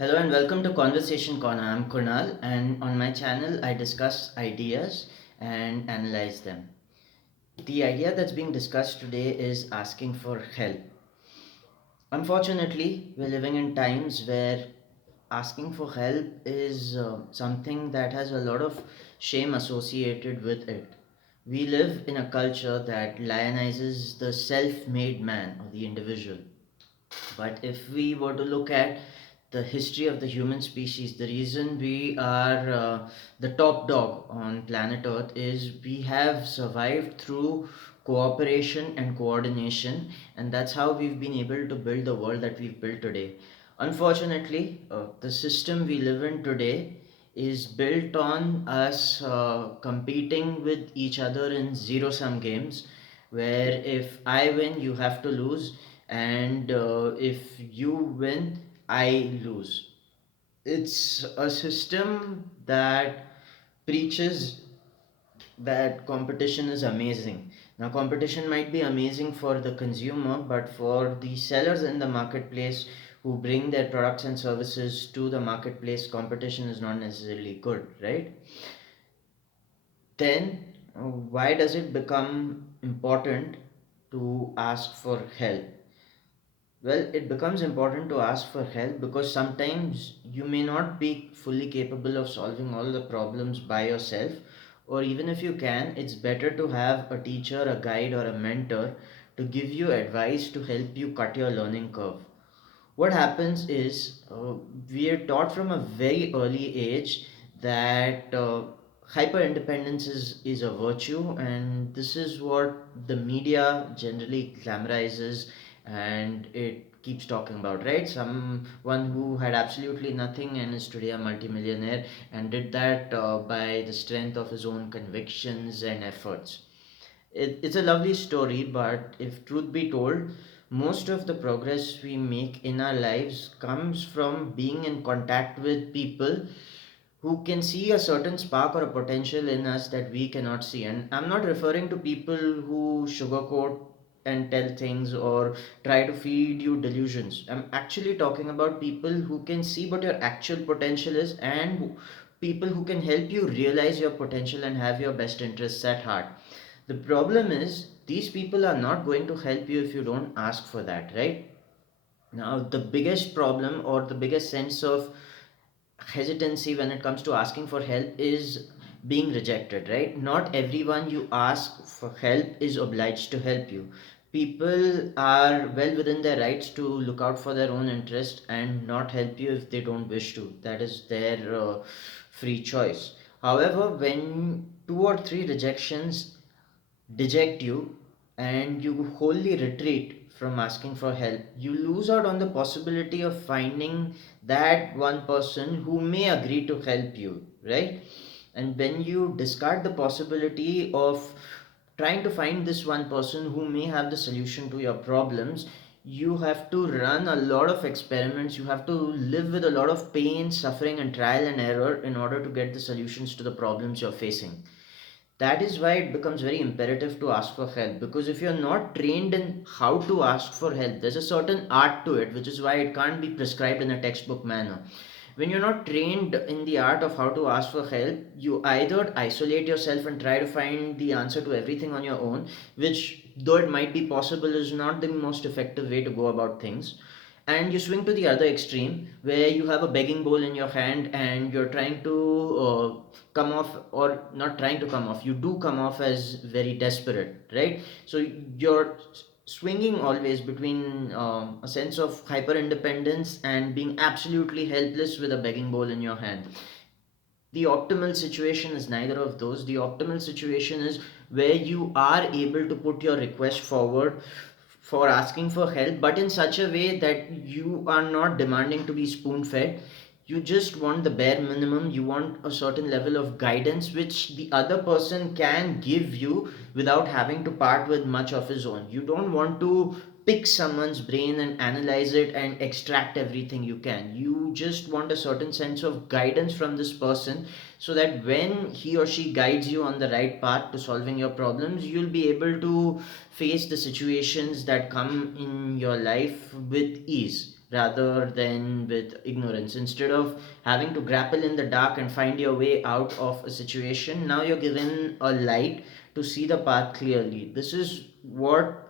Hello and welcome to Conversation Corner. I'm Kunal, and on my channel, I discuss ideas and analyze them. The idea that's being discussed today is asking for help. Unfortunately, we're living in times where asking for help is something that has a lot of shame associated with it. We live in a culture that lionizes the self made man or the individual. But if we were to look at the history of the human species, the reason we are the top dog on planet Earth is we have survived through cooperation and coordination, and that's how we've been able to build the world that we've built today. Unfortunately, the system we live in today is built on us competing with each other in zero sum games where if I win, you have to lose, and if you win, I lose. It's a system that preaches that competition is amazing. Now, competition might be amazing for the consumer, but for the sellers in the marketplace who bring their products and services to the marketplace, competition is not necessarily good, right? Then, why does it become important to ask for help? Well, it becomes important to ask for help because sometimes you may not be fully capable of solving all the problems by yourself, or even if you can, it's better to have a teacher, a guide, or a mentor to give you advice to help you cut your learning curve. What happens is we are taught from a very early age that hyper independence is a virtue, and this is what the media generally glamorizes and it keeps talking about, right? Someone who had absolutely nothing and is today a multimillionaire and did that by the strength of his own convictions and efforts. It's a lovely story, but if truth be told, most of the progress we make in our lives comes from being in contact with people who can see a certain spark or a potential in us that we cannot see. And I'm not referring to people who sugarcoat and tell things or try to feed you delusions. I'm actually talking about people who can see what your actual potential is and people who can help you realize your potential and have your best interests at heart. The problem is, these people are not going to help you if you don't ask for that, right? Now, the biggest problem or the biggest sense of hesitancy when it comes to asking for help is being rejected, right? Not everyone you ask for help is obliged to help you. People are well within their rights to look out for their own interest and not help you if they don't wish to. That is their free choice. However, when two or three rejections deject you and you wholly retreat from asking for help, you lose out on the possibility of finding that one person who may agree to help you, right? And when you discard the possibility of trying to find this one person who may have the solution to your problems, you have to run a lot of experiments. You have to live with a lot of pain, suffering, and trial and error in order to get the solutions to the problems you're facing. That is why it becomes very imperative to ask for help, because if you're not trained in how to ask for help, there's a certain art to it, which is why it can't be prescribed in a textbook manner. When you're not trained in the art of how to ask for help, you either isolate yourself and try to find the answer to everything on your own, which, though it might be possible, is not the most effective way to go about things. And you swing to the other extreme where you have a begging bowl in your hand and you're trying to come off, or not trying to come off, you do come off as very desperate, right? So you're swinging always between a sense of hyper independence and being absolutely helpless with a begging bowl in your hand. The optimal situation is neither of those. The optimal situation is where you are able to put your request forward for asking for help, but in such a way that you are not demanding to be spoon fed. You just want the bare minimum. You want a certain level of guidance which the other person can give you without having to part with much of his own. You don't want to pick someone's brain and analyze it and extract everything you can. You just want a certain sense of guidance from this person so that when he or she guides you on the right path to solving your problems, you'll be able to face the situations that come in your life with ease. rather than with ignorance. Instead of having to grapple in the dark and find your way out of a situation, now you're given a light to see the path clearly. This is what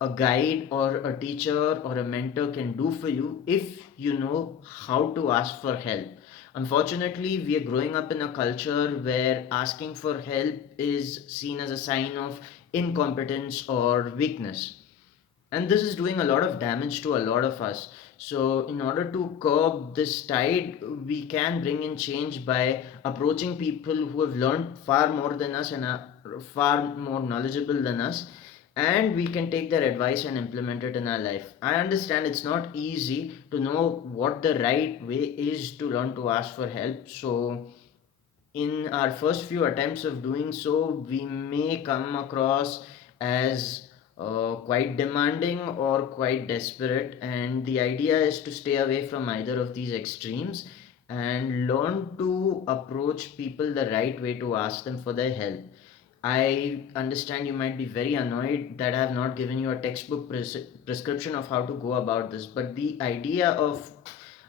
a guide or a teacher or a mentor can do for you if you know how to ask for help. Unfortunately, we are growing up in a culture where asking for help is seen as a sign of incompetence or weakness, and this is doing a lot of damage to a lot of us. So in order to curb this tide, we can bring in change by approaching people who have learned far more than us and are far more knowledgeable than us, and we can take their advice and implement it in our life. I understand it's not easy to know what the right way is to learn to ask for help. So in our first few attempts of doing so, we may come across as quite demanding or quite desperate. And the idea is to stay away from either of these extremes and learn to approach people the right way to ask them for their help. I understand you might be very annoyed that I have not given you a textbook prescription of how to go about this, but the idea of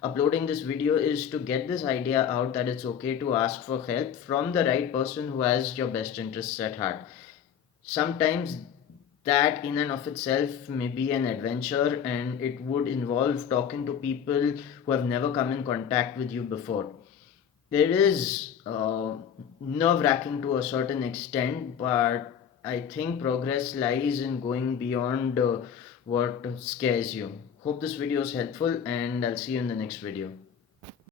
uploading this video is to get this idea out that it's okay to ask for help from the right person who has your best interests at heart. Sometimes that in and of itself may be an adventure, and it would involve talking to people who have never come in contact with you before. There is nerve wracking to a certain extent, but I think progress lies in going beyond what scares you. Hope this video is helpful, and I'll see you in the next video.